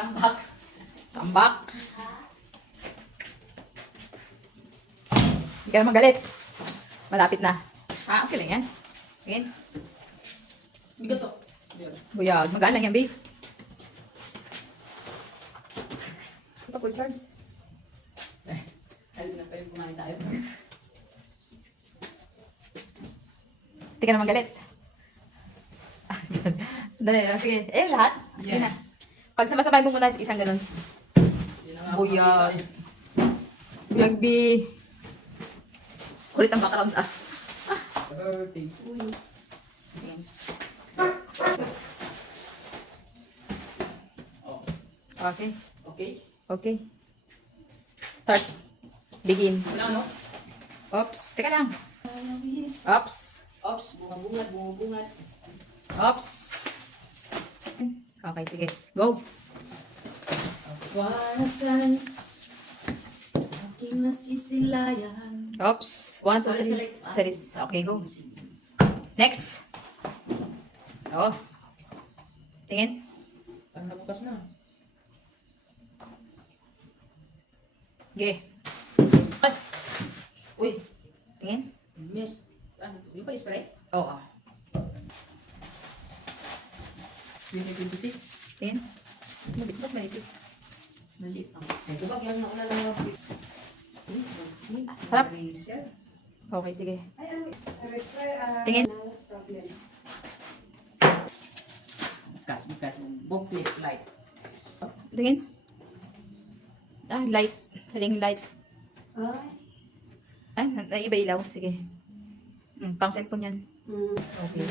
Tambak. Tambak. Hindi ka naman galit. Malapit na. Okay lang yan. Again. Bigat to. Buyag. Magaan lang yan, babe. Ito full charge. Ayun na tayo kumain tayo. Hindi ka naman galit. Dali, sige. Lahat? Sige na. Pag sabay mo muna isang ganun. Buyag. Buyag, B. Kulit ang background, ah. Birthday. Uy. Oh. Okay. Okay. Okay. Start. Begin. Wala ano? Oops. Teka lang. Oops. Ops, bungabungat, bungabungat. Oops. Okay, sige. Go. One chance. Aking nasisilayan. Oops. 1, 2, Sorry, 3. Series. Okay, go. Next. Oh. Tingin. Parang nabukas na. Okay. What? Uy, Tingin. miss. Ano, yung pa spray? Oo. 2026. Tingin. Ba't manipis? Maliit ang. Ay, tubag lang nauna lang ako. Uy, Harap. Razor. Okay, sige. Tingin. Bukas, booklet light. Tingin. Ah, light. Saling light. Ay, naiba ilaw. Sige. Pang cellphone yan. Okay.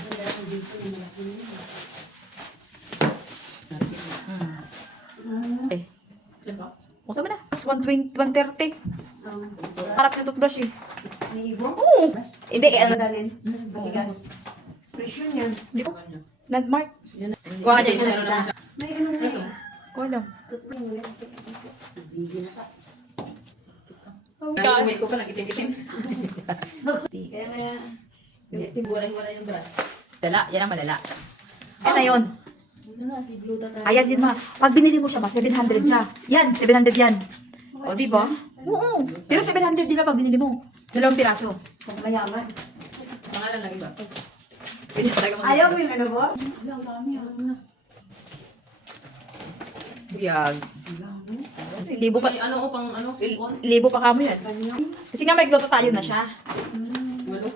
Okay. Saan ba? Buksan mo na. Mas 120, 130. Harap na toothbrush eh. May ibon? Oo. Hindi, ano. Dalin. Matigas. Presyon yan. Hindi ko. Nag-mark. Yan. Kuha ka dyan. Meron naman sa... May ano na Ito. eh. Kuha lang. Tutulong mo lang. Bigyan na ka. Naiumit ko pa, nagitim-gitim. Kaya kaya. Wala yung brand. Dala. Yan ang malala. Yan na yun. Ano na, si Blue Tata. Ayan din ma. Pag binili mo siya ma, 700 siya. Yan, 700 yan. O, di ba? Oo. Pero 700 din na pag binili mo. 2 piraso. Kung mayaman. Pangalan lang iba. Pwede talaga mag- Ayaw mo yung ano ba? Ang dami ano. Buyag. Libo pa. Ano o pang ano? Phone? Libo pa kamo yan. Kanyo. Kasi nga may gloto tayo na siya. Walo?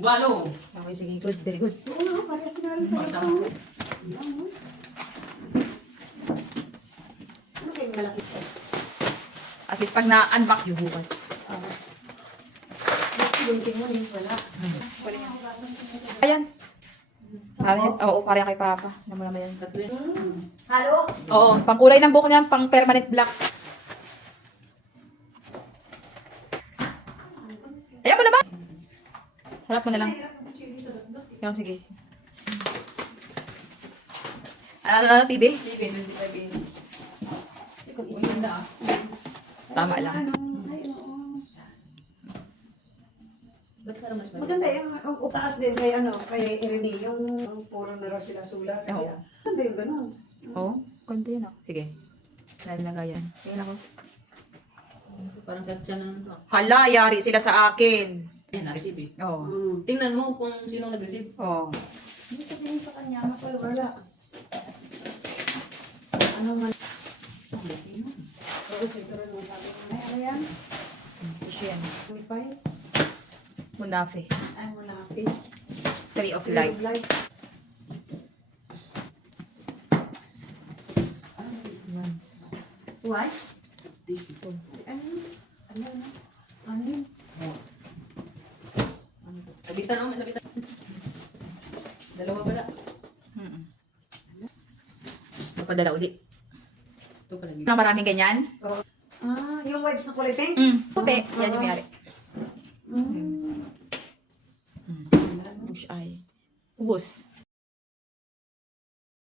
Walo! Okay, sige. Good. Very good. Oo nga, parehas nga rin tayo. Masama ko. Ano kayong malaki? At least pag na-unbox yung bukas. Bunting mo rin, wala. Ayan. Oo, parang kay Papa. Naman naman yan. Tatlo yan. Halo? Oo, pang kulay ng buhok niyan, pang permanent black. Ayan mo naman! Harap mo na lang. Yung, sige. Ano, TV? TV, 25 inches. Uy, ganda ah. Tama lang. Ano? Ay, oo. Ba't parang mas maliit? Maganda yung utaas din kay ano, kay Irene, yung puro meron sila sulat. Kasi, Oo. maganda yung gano'n. Oo, ganda yan ah. Sige. Lalagay yan. Tingnan ako. Parang siya na naman to. Hala, yari sila sa akin. Ayan, na-receive eh. Oo. Tingnan mo kung sino nag-receive. Oo. Hindi sabihin sa kanya, wala. Ano man. Oo, siguro nung sabi ko, ay, ano yan? Ito yan. Unify? Munafe. Ay, wala ka. Tree of life. Wipes? Tissue. Ano? Ano? Ano? Sabitan oh, may sabitan. Dalawa pala. Mapadala uli. Ito pala. Na maraming ganyan? Ah, yung wipes na kulay pink? Puti. Yan yung mayari. Mm. Push eye. Ubus.